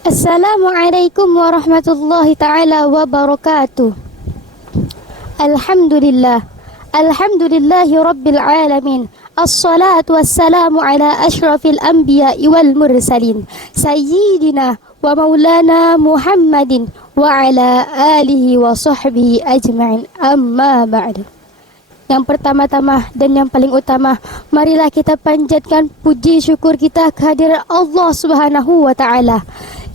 Assalamualaikum warahmatullahi ta'ala wabarakatuh. Alhamdulillah. Alhamdulillahi rabbil alamin. Assalatu wassalamu ala ashrafil anbiya'i wal mursalin. Sayyidina wa maulana Muhammadin wa ala alihi wa sahbihi ajma'in. Amma ba'du. Yang pertama-tama dan yang paling utama, marilah kita panjatkan puji syukur kita kehadiran Allah Subhanahu wa Ta'ala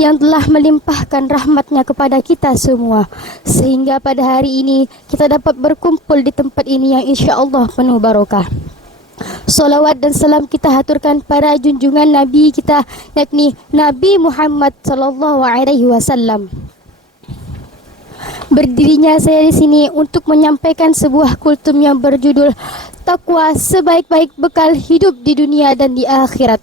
yang telah melimpahkan rahmatnya kepada kita semua, sehingga pada hari ini kita dapat berkumpul di tempat ini yang insya Allah penuh barokah. Salawat dan salam kita haturkan pada junjungan Nabi kita, yakni Nabi Muhammad sallallahu alaihi wasallam. Berdirinya saya di sini untuk menyampaikan sebuah kultum yang berjudul Takwa Sebaik-baik Bekal Hidup di Dunia dan di Akhirat.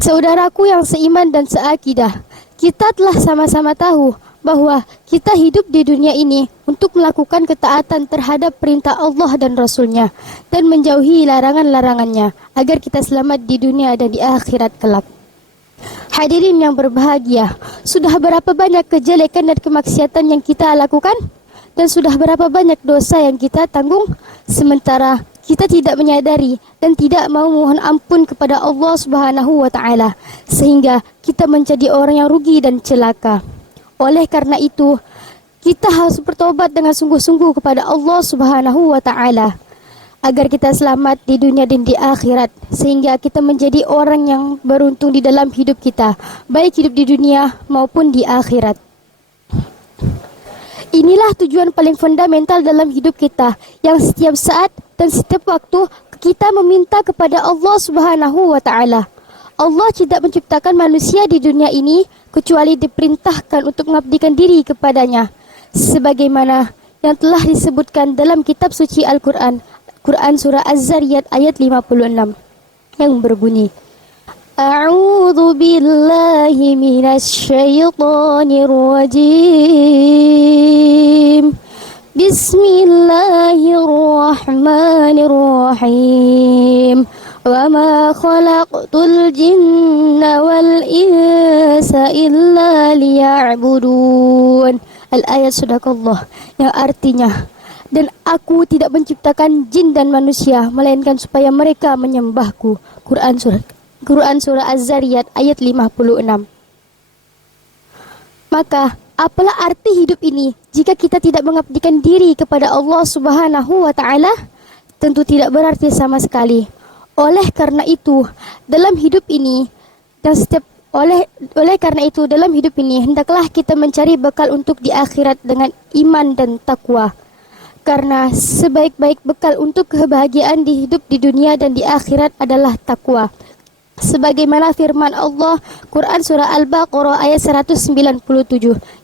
Saudaraku yang seiman dan seakidah, kita telah sama-sama tahu bahwa kita hidup di dunia ini untuk melakukan ketaatan terhadap perintah Allah dan Rasul-Nya dan menjauhi larangan-larangannya agar kita selamat di dunia dan di akhirat kelak. Hadirin yang berbahagia, sudah berapa banyak kejelekan dan kemaksiatan yang kita lakukan? Dan sudah berapa banyak dosa yang kita tanggung? Sementara kita tidak menyadari dan tidak mau mohon ampun kepada Allah Subhanahu wa Ta'ala, sehingga kita menjadi orang yang rugi dan celaka. Oleh karena itu, kita harus bertobat dengan sungguh-sungguh kepada Allah Subhanahu wa Ta'ala agar kita selamat di dunia dan di akhirat, sehingga kita menjadi orang yang beruntung di dalam hidup kita, baik hidup di dunia maupun di akhirat. Inilah tujuan paling fundamental dalam hidup kita, yang setiap saat dan setiap waktu kita meminta kepada Allah Subhanahu wa Ta'ala. Allah tidak menciptakan manusia di dunia ini kecuali diperintahkan untuk mengabdikan diri kepadanya, sebagaimana yang telah disebutkan dalam kitab suci Al-Quran, Quran Surah Az-Zariyat ayat 56 yang berbunyi, A'udzu billahi minasy syaithanir rajim. Bismillahirrahmanirrahim. Wa ma khalaqtul jinna wal insa illa liya'budun. Al-ayat Sadaqallah, yang artinya, dan aku tidak menciptakan jin dan manusia melainkan supaya mereka menyembahku. Quran Surah Az-Zariyat ayat 56. Maka apalah arti hidup ini jika kita tidak mengabdikan diri kepada Allah Subhanahu wa Ta'ala? Tentu tidak berarti sama sekali. Oleh karena itu dalam hidup ini hendaklah kita mencari bekal untuk di akhirat dengan iman dan takwa. Karena sebaik-baik bekal untuk kebahagiaan di hidup di dunia dan di akhirat adalah takwa. Sebagaimana firman Allah, Quran Surah Al-Baqarah ayat 197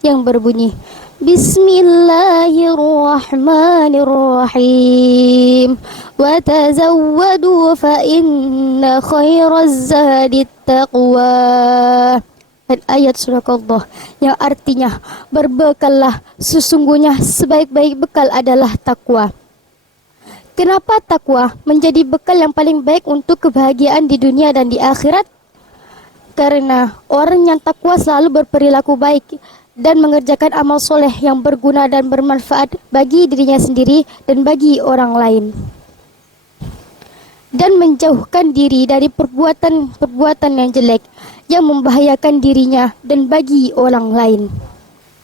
yang berbunyi, Bismillahirrahmanirrahim. Wa tazawwadu fa inna khairaz zadit taqwa. Dan ayat Sadaqallah yang artinya, berbekallah, sesungguhnya sebaik-baik bekal adalah takwa. Kenapa takwa menjadi bekal yang paling baik untuk kebahagiaan di dunia dan di akhirat? Karena orang yang takwa selalu berperilaku baik dan mengerjakan amal soleh yang berguna dan bermanfaat bagi dirinya sendiri dan bagi orang lain, dan menjauhkan diri dari perbuatan yang jelek yang membahayakan dirinya dan bagi orang lain.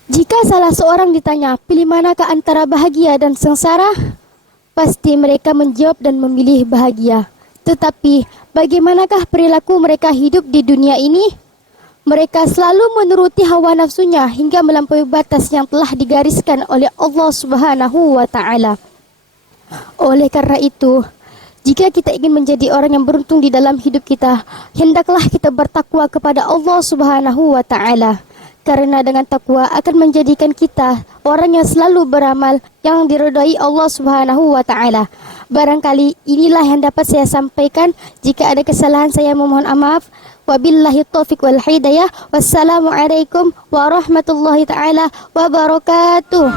Jika salah seorang ditanya, pilih manakah antara bahagia dan sengsara? Pasti mereka menjawab dan memilih bahagia. Tetapi bagaimanakah perilaku mereka hidup di dunia ini? Mereka selalu menuruti hawa nafsunya hingga melampaui batas yang telah digariskan oleh Allah Subhanahu wa Ta'ala. Oleh karena itu, jika kita ingin menjadi orang yang beruntung di dalam hidup kita, hendaklah kita bertakwa kepada Allah Subhanahu wa Ta'ala. Karena dengan takwa akan menjadikan kita orang yang selalu beramal yang diridhai Allah Subhanahu wa Ta'ala. Barangkali inilah yang dapat saya sampaikan. Jika ada kesalahan, saya memohon maaf. Wabillahi taufiq wal hidayah. Wassalamualaikum warahmatullahi ta'ala wabarakatuh.